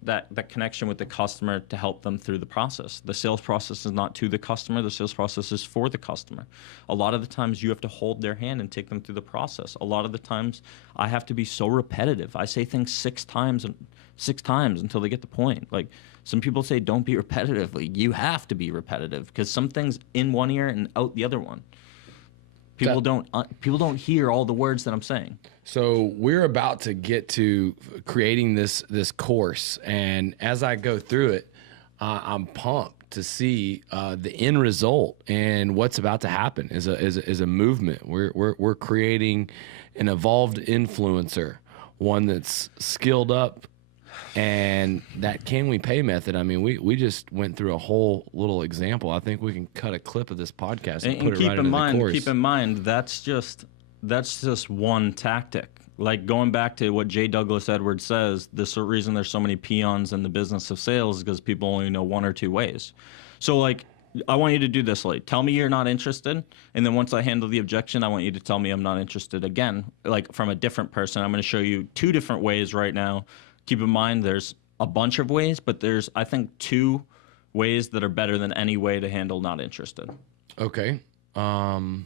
that connection with the customer to help them through the process. The sales process is not to the customer. The sales process is for the customer. A lot of the times you have to hold their hand and take them through the process. A lot of the times I have to be so repetitive. I say things 6 times until they get the point. Like, some people say don't be repetitive. Like, you have to be repetitive because some things in one ear and out the other one. People don't hear all the words that I'm saying. So we're about to get to creating this course, and as I go through it, I'm pumped to see the end result and what's about to happen is a movement. We're creating an evolved influencer, one that's skilled up. And that can we pay method, I mean, we just went through a whole little example. I think we can cut a clip of this podcast and put it right into the course. Keep in mind, that's just one tactic. Like, going back to what J. Douglas Edwards says, the reason there's so many peons in the business of sales is because people only know 1 or 2 ways. So, like, I want you to do this. Like, tell me you're not interested, and then once I handle the objection, I want you to tell me I'm not interested again, like from a different person. I'm going to show you 2 different ways right now. Keep in mind, there's a bunch of ways, but there's, I think, 2 ways that are better than any way to handle not interested. Okay. I'm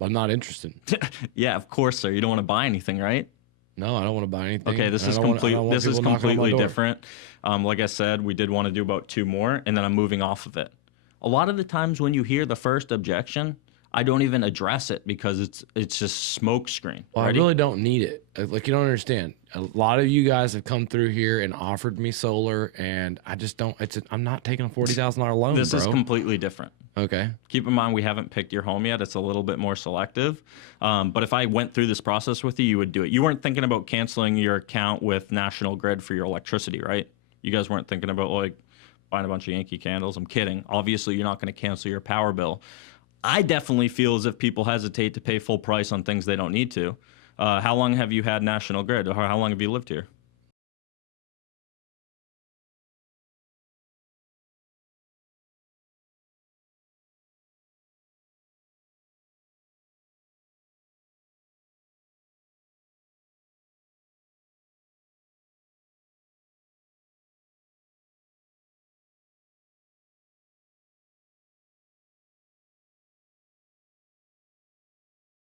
not interested. Yeah, of course, sir. You don't want to buy anything, right? No, I don't want to buy anything. Okay, this is completely different. Like I said, we did want to do about 2 more, and then I'm moving off of it. A lot of the times when you hear the first objection, I don't even address it because it's just smoke screen. Well, I really don't need it. Like, you don't understand. A lot of you guys have come through here and offered me solar, and I just don't. I'm not taking a $40,000 loan. This is completely different. Okay. Keep in mind, we haven't picked your home yet. It's a little bit more selective. But if I went through this process with you, you would do it. You weren't thinking about canceling your account with National Grid for your electricity, right? You guys weren't thinking about, like, buying a bunch of Yankee Candles. I'm kidding. Obviously, you're not going to cancel your power bill. I definitely feel as if people hesitate to pay full price on things they don't need to. How long have you had National Grid, or how long have you lived here?